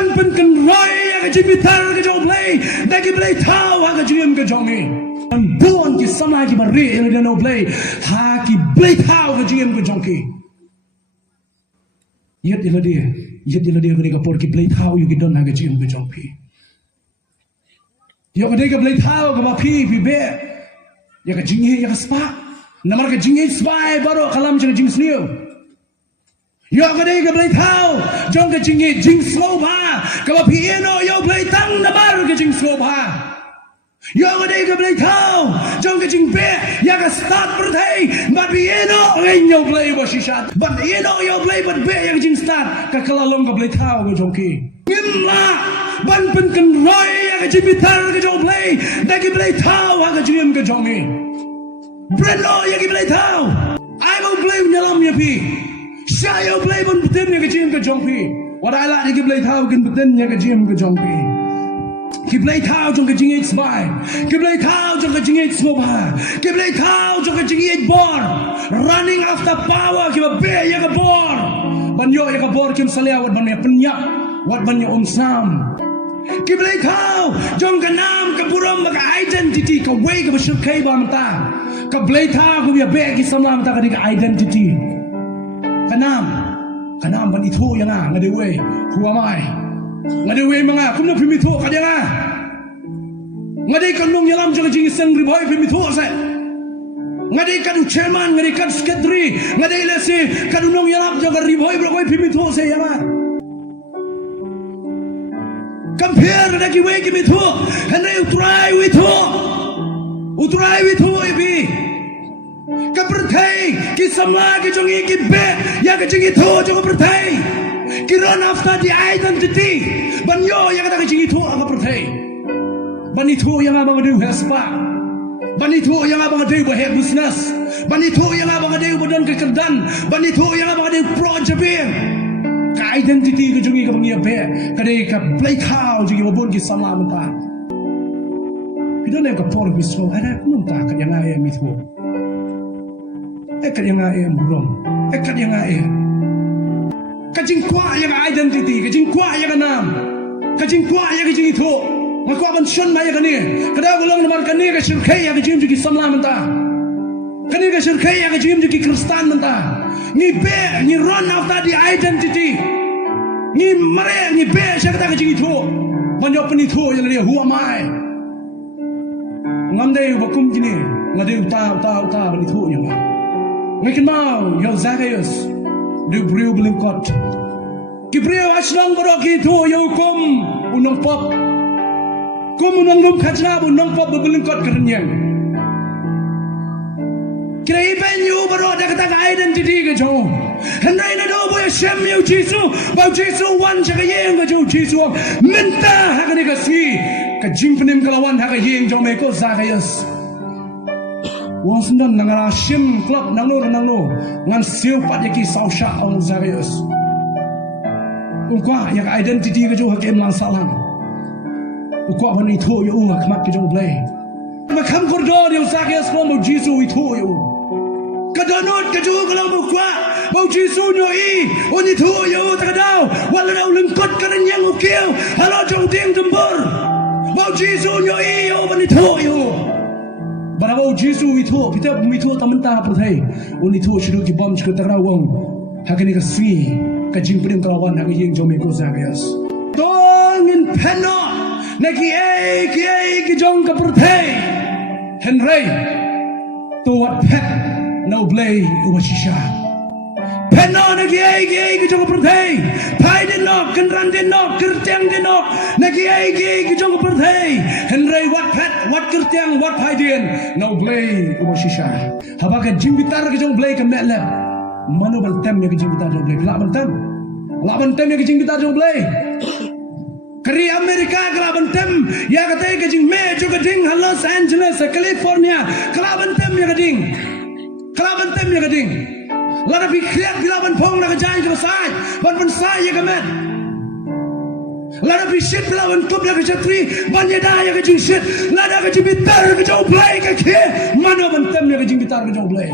ban pen kan roi ya ka Jingithuh ka jong Blei da ki Blei thau ha ka jim ka jong ni an bon ki sama ki bari ina no Blei ha ki Blei thau ka jim ka jong ki yet ila dia ka por ki Blei thau yu ki don ha ka jim ka jong pi yo ka de ka Blei thau ka ba pi be ya ka jingi ya ka spa namar ka jingi spa baro kalam jing jing sniu yo ka de ka Blei thau jong ka jingi jing slow ba ka ba pi eno yo Blei tang namar ka jing slow ba yo ka de ka Blei thau jong ka jing be ya ka start per thai ba pi eno ngai yo Blei ba shishat ba eno yo Blei ba be ya ka jing start ka kala long ka Blei thau ka jong ki ngim la ban pen kan roi ya ka Jingithuh ka jong Blei da ki Blei thau ha ka jim ka jong ni brendo ya ki Blei thau ai mo Blei nyalam ya pi sha yo Blei bon beten ya ka jim ka jong pi what I like ki Blei thau kan beten ya ka jim ka jong pi ki Blei thau jong ka jing it's bai ki Blei thau jong ka jing it's mo ba ki Blei thau jong ka jing it bor running after power ki ba be ya ka bor ban yo ya ka bor kim salia wat ban ya penya wat ban ya sam ki Blei thau jong ka nam ka buram ka identity ka way ka bashir kai ba mata ka Blei thau ka ya be ki samam ta ka di ka identity kanam ban Ithuh yang ngade way who am I ngade way mga kumno Ithuh ka dia ngade kanong yalam jong jing seng riboy Ithuh sa ngade kadu chairman ngade kad secretary ngade lesi kadu nong yalam jong riboy bro Ithuh sa yang compare na ki way ki Ithuh and you try with Ithuh ibi ka perthai ki sama ki jong ki be ya ka Jingithuh jong perthai ki run after the identity ban yo ya ka Jingithuh ka perthai ban Ithuh yang abang adu haspa ban Ithuh yang abang adu buat business ban Ithuh yang abang adu badan kekerdan ban Ithuh yang abang adu project ka identity ka jong ka bangia be ka de ka Blei thau jing babon ki sama mata kita ne ka por bisro ada kunum ta ka yang ai Ithuh ka yang ai burong ka yang ai ka jing Kwah yang identity ka jing Kwah yang nam ka jing Kwah yang Jingithuh ma Kwah ban shon ma ya ka ni ka da golong man ka ni ka shirkai ya ka jing ki sama mata ka ni ka shirkai ya ka jing ki kristan mata ni be ni run after the identity ni mare ni be sha ka Jingithuh man yo pani Ithuh ya le who am I ngam dei ba kum jini ngade ta ban Ithuh ya ma ngikin mau yo Zacchaeus de Briew belingkot ki Briew aslang bro ki Ithuh yo kum unang pop kum unang lum khachna unang pop belingkot kerenyang kira iben yu bro da kata identity ke jong hendai na do boy shem yu Jisu ba Jisu wan cha yeng ke jong Jisu minta ha ka ni ka si ka jing penim kalawan ha ka yeng jong me ko Zacchaeus wong sendan nangara shim club nangno ngan siu pat yaki sausha ong Zacchaeus Kwah ya ka identity ke jong ha kem lang salang Kwah ban Ithuh yu ma khmat ke jong Blei ma kham kordo yu Zacchaeus ko mo Jisu Ithuh yu kadonot kaju kalau Kwah bau Jisu nyoi on Ithuh yu takadau wala daw lengkot kanan yang ukiu halo jong ting jembur bau Jisu nyoi yu ban Ithuh yu bara bau Jisu Ithuh pita Ithuh tamenta perthai on Ithuh shiru ki bom chku takra wong hakini ka swi ka jing prim kalawan ha yeng jong me ko Zacchaeus dongin pheno naki ki jong ka perthai henry to what pet no Blei ubashisha peno nagi ki jong perthai phai din no kanran din no kirteng din no nagi ki jong perthai henry what pet what kirteng what phai din no Blei ubashisha haba ka Jingithuh ki jong Blei ka melap manu ban tem ki Jingithuh jong Blei la ban tem ki Jingithuh jong Blei kari Amerika kelaban tem ya kata ke jing me juga ding Los Angeles California kelaban tem ya kading lada bi kriat kelaban pong na kajai ke sai ban sai ya kamet lada bi shit kelaban kup ya kajatri ban ya da ya kajing shit lada kajing bitar ke jong Blei ke mana ban tem ya kajing bitar ke jong Blei